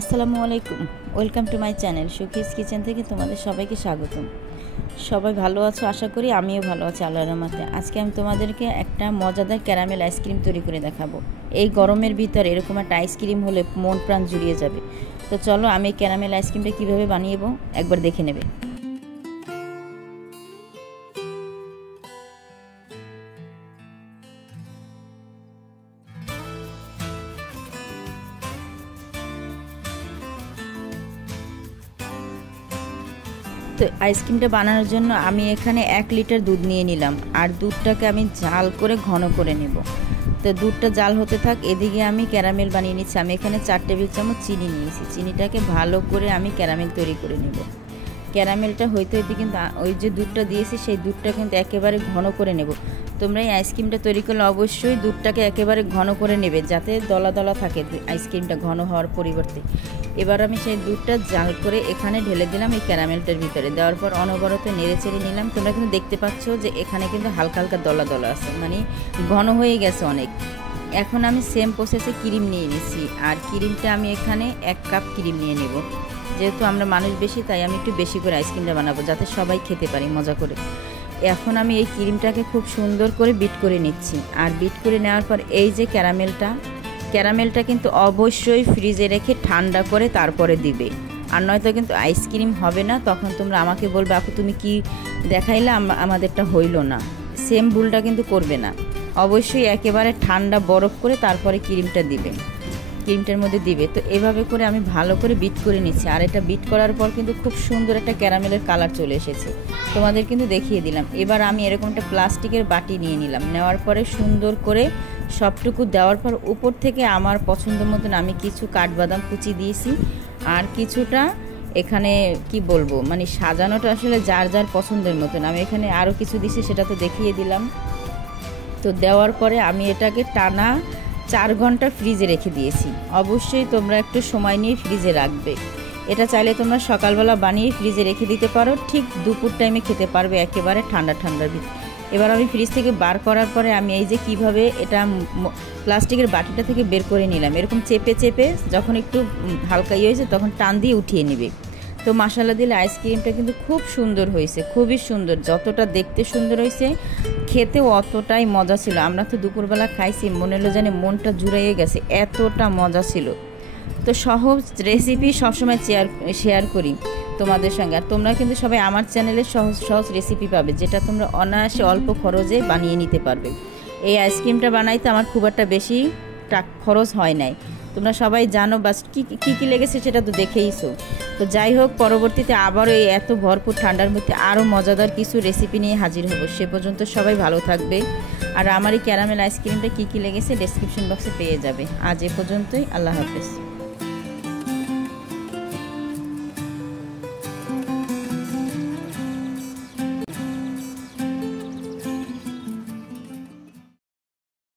আসসালামু আলাইকুম, welcome to my channel Sukhi's kitchen থেকে তোমাদের সবাইকে স্বাগতম। সবাই ভালো আছো আশা করি, আমিও ভালো আছি আল্লাহর রহমতে। আজকে আমি তোমাদেরকে একটা মজাদার ক্যারামেল আইসক্রিম তৈরি করে দেখাবো। এই গরমের ভিতর এরকম একটা আইসক্রিম হলে মন প্রাণ জুড়িয়ে যাবে। তো চলো আমি এই ক্যারামেল আইসক্রিমটা কীভাবে বানিয়েবো একবার দেখে নেবে। তো আইসক্রিমটা বানানোর জন্য আমি এখানে 1 লিটার দুধ নিয়ে নিলাম, আর দুধটাকে আমি জাল করে ঘন করে নেব। তো দুধটা জাল হতে থাক, এদিকে আমি ক্যারামেল বানিয়ে নিচ্ছি। আমি এখানে 4 টেবিল চামচ চিনি নিয়েছি। চিনিটাকে ভালো করে আমি ক্যারামেল তৈরি করে নেব। ক্যারামেলটা হইতে হইতে কিন্তু ওই যে দুধটা দিয়েছি সেই দুধটা কিন্তু একেবারে ঘন করে নেব। তোমরা এই আইসক্রিমটা তৈরি করলে অবশ্যই দুধটাকে একেবারে ঘন করে নেবে, যাতে দলা দলা থাকে আইসক্রিমটা ঘন হওয়ার পরিবর্তে। এবার আমি সেই দুধটা জাল করে এখানে ঢেলে দিলাম এই ক্যারামেলটার ভিতরে। দেওয়ার পর অনবরত নেড়ে চেড়ে নিলাম। তোমরা কিন্তু দেখতে পাচ্ছ যে এখানে কিন্তু হালকা হালকা দলা দলা আছে, মানে ঘন হয়ে গেছে অনেক। এখন আমি সেম প্রসেসে ক্রিম নিয়ে নিচ্ছি, আর ক্রিমটা আমি এখানে 1 কাপ ক্রিম নিয়ে নেব। যেহেতু আমরা মানুষ বেশি, তাই আমি একটু বেশি করে আইসক্রিমটা বানাবো যাতে সবাই খেতে পারি মজা করে। এখন আমি এই ক্রিমটাকে খুব সুন্দর করে বিট করে নিচ্ছি। আর বিট করে নেওয়ার পর এই যে ক্যারামেলটা কিন্তু অবশ্যই ফ্রিজে রেখে ঠান্ডা করে তারপরে দিবে, আর নয়তো কিন্তু আইসক্রিম হবে না। তখন তোমরা আমাকে বলবে, আপু তুমি কি দেখাইলে আমাদেরটা হইল না। সেম ভুলটা কিন্তু করবে না, অবশ্যই একেবারে ঠান্ডা বরফ করে তারপরে ক্রিমটার মধ্যে দিবে। তো এভাবে করে আমি ভালো করে বিট করে নিচ্ছি। আর এটা বিট করার পর কিন্তু খুব সুন্দর একটা ক্যারামেলের কালার চলে এসেছে, তোমাদের কিন্তু দেখিয়ে দিলাম। এবার আমি এরকম একটা প্লাস্টিকের বাটি নিয়ে নিলাম। নেওয়ার পরে সুন্দর করে সবটুকু দেওয়ার পর উপর থেকে আমার পছন্দ মতন আমি কিছু কাঠবাদাম কুচি দিয়েছি, আর কিছুটা এখানে কি বলবো, মানে সাজানোটা আসলে যার যার পছন্দের মতন। আমি এখানে আরও কিছু দিয়েছি, সেটা তো দেখিয়ে দিলাম। তো দেওয়ার পরে আমি এটাকে টানা 4 ঘন্টা ফ্রিজে রেখে দিয়েছি। অবশ্যই তোমরা একটু সময় নিয়ে ফ্রিজে রাখবে। এটা চাইলে তোমরা সকালবেলা বানিয়ে ফ্রিজে রেখে দিতে পারো, ঠিক দুপুর টাইমে খেতে পারবে একেবারে ঠান্ডা ঠান্ডার ভিতরে। এবার আমি ফ্রিজ থেকে বার করার পরে আমি এই যে কিভাবে এটা প্লাস্টিকের বাটিটা থেকে বের করে নিলাম। এরকম চেপে চেপে যখন একটু হালকা হয়েছে তখন টান দিয়ে উঠিয়ে নিবে। তো মশলা দিলে আইসক্রিমটা কিন্তু খুব সুন্দর হয়েছে, খুবই সুন্দর। যতটা দেখতে সুন্দর হয়েছে, খেতেও অতটাই মজা ছিল। আমরা তো দুপুরবেলা খাইছি, মনে হলো যেন মনটা জুড়িয়ে গেছে, এতটা মজা ছিল। তো সহজ রেসিপি সবসময় শেয়ার করি তোমাদের সঙ্গে। আর তোমরা কিন্তু সবাই আমার চ্যানেলে সহজ সহজ রেসিপি পাবে, যেটা তোমরা অনায়াসে অল্প খরচে বানিয়ে নিতে পারবে। এই আইসক্রিমটা বানাইতে আমার খুব একটা বেশি খরচ হয় নাই। তোমরা সবাই জানো, বাস কী লেগেছে সেটা তো দেখেইছো। তো যাই হোক, পরবর্তীতে আবারও এই এত ভরপুর ঠান্ডার মধ্যে আরও মজাদার কিছু রেসিপি নিয়ে হাজির হব। সে পর্যন্ত সবাই ভালো থাকবে। আর আমার এই ক্যারামেল আইসক্রিমটা কী লেগেছে ডেসক্রিপশন বক্সে পেয়ে যাবে। আজ এ পর্যন্তই, আল্লাহ হাফেজ।